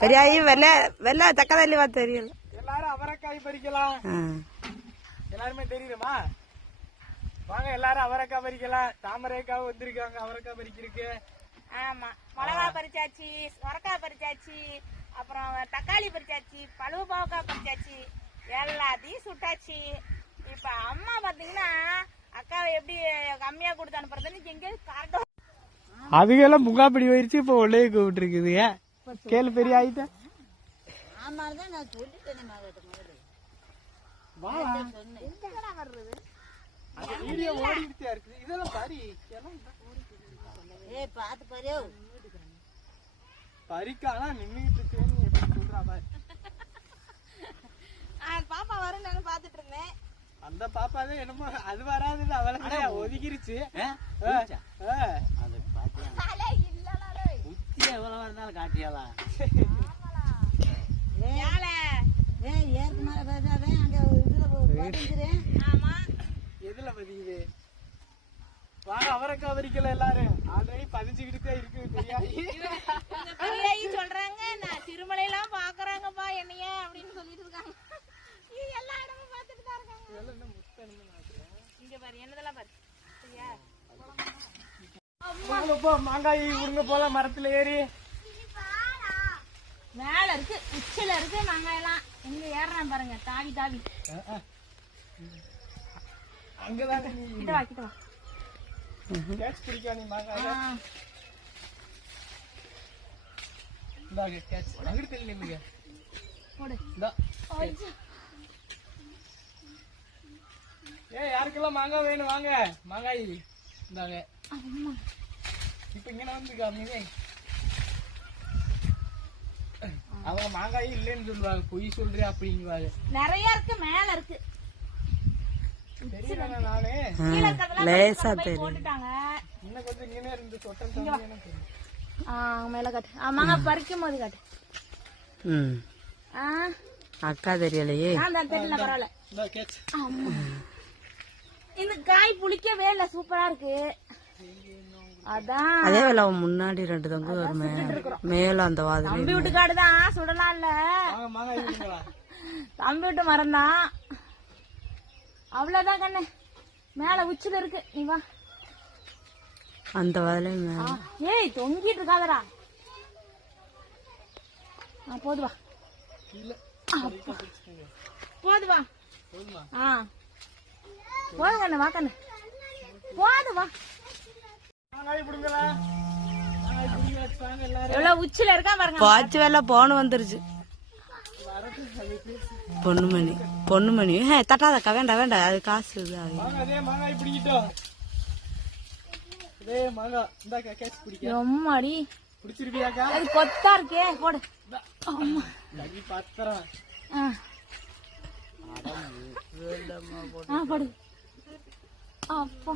பெரியாயி வெள்ளை வெள்ளை தக்கதல்லிவா தெரியல. எல்லாரும் அவரைக்காய் பறிக்கலாம். எல்லாருமே தெரியுமா? வாங்க எல்லாரும் அவரைக்காய் பறிக்கலாம். தாமரைக்காய் வந்திருக்காங்க அவரைக்காய் பறிக்கிறதுக்கு. ஆமா. மிளகா பறிச்சாச்சு சொரக்காய் பறிச்சாச்சு அப்புறம் தக்காளி பறிச்சாச்சு பழுவு பாவக்காய் பறிச்சாச்சு எல்லாத்தையும் சுட்டாச்சு. இப்ப அம்மா பாத்தீங்கன்னா அக்காவை எப்படி கம்மியா கொடுத்து அனுப்புறதுன்னு எங்க கரெக்டா அதுக்கெல்லாம் முகாப்பிடி போயிருச்சு இப்போ உள்ளே கூப்பிட்டு இருக்குதுங்க கேளு பெரிய ஆயிட்ட. ஆமாதான் நான் சொல்லிட்டேனே மகிட்ட முதல்ல. வா அந்த வீடியோ ஓடிக்கிட்டே இருக்குது. இதெல்லாம் பாரி இதெல்லாம் ஏய் பார்த்து பாரு. பறிக்கானா நின்னுகிட்டு இருக்கேன்னு எப்படி சொல்றா பாரு. பாப்பா வரும் நான் பாத்துட்டு இருந்தேன். அந்த பாப்பாவே என்னமோ அது வராதுன்னு அவளை ஒதுக்கிருச்சு ஆ, ஆ. அது பாத்தியா உச்சி எவ்வளவு இருந்தாலும் காட்டியாளா ஏய் ஏற்கு மேலே பேசாதே அங்கே இதில் பதிஞ்சிரேன் ஆமா. எதுல பதியுது வாங்க அவரைக்காய் பறிக்கல எல்லாரும். ஆல்ரெடி பதிஞ்சுக்கிட்டு தான் இருக்கு தெரியாது சொல்றாங்க நான் திருமலையெல்லாம் பாக்குறாங்கப்பா என்னைய அப்படின்னு சொல்லிட்டு இருக்காங்க. இது எல்லா இடமும் பாத்துட்டு தான் இருக்காங்க. இங்க பாரு என்னதெல்லாம் பாரு. சரியா? வாங்க போ மாங்காய் உடுங்க போலாம் மரத்துல ஏறி. மேல இருக்கு உச்சில இருக்கு மாங்காயெல்லாம் எங்க ஏறுறான் பாருங்க தாவி தாவி. அங்கதானே கிட்ட வா கிட்ட வா. கேட்ச் பிடிக்கா நீ மாங்காய் இந்தாங்க கேட்ச் அங்கிட்டு தெரியல நில்லுங்க போடு. இந்தா ஏ யாருக்கெல்லாம் மாங்காய் வேணும் வாங்க. மாங்காய். இந்தாங்க. இப்ப இங்க வந்து காமிங்க அவங்க மாங்காய் இல்லைன்னு சொல்லுவாங்க. பொய் சொல்றியா அப்படிங்குவாங்க நிறைய இருக்கு மேல இருக்கு. லேசா போட்டுட்டாங்க. இன்னும் கொஞ்சம் இங்கே இருந்து சொட்டம் தம்பி எனக்கு தெரியும். ஆ மேல காட்டு. ஆமாங்க பறிக்கும் போது காட்டு. ம். ஆ. அக்கா தெரியலையே. நான் தான் தெரியல பரவாயில்ல. இந்தா காய் புளிக்கவே இல்ல சூப்பரா இருக்கு. அதே வேலை அவன் முன்னாடி ரெண்டு தொங்கு வருமே. மேல அந்த வாதில தம்பி வீட்டு காடு தான் சுடலாம் இல்ல தம்பி வீட்டு மரம் தான் அவ்வளவுதான் கண்ணு. மேல உச்சில இருக்கு. நீ வா. அந்த வாதில மேல. ஆ, ஏய் தொங்கிட்டு இருக்காதடா. ஆ போது வா. இல்ல போது வா. போதுமா? ஆ. போது கண்ணு வா கண்ணு. போது வா மாங்காய் பிடுங்களா மாங்காய் பிடிங்க வச்சுட்டாங்க எல்லாரும் எவ்வளவு உச்சில இருக்கா பாருங்க பாச்சு வேலை போன வந்துருச்சு. பொண்ணுமணி பொண்ணுமணி. ஹே தட்டாதக்கா வேண்டாம் வேண்டாம் அது காசு இது. வாங்க அதே கொத்தா இருக்கே போடு. போடு. அப்பா.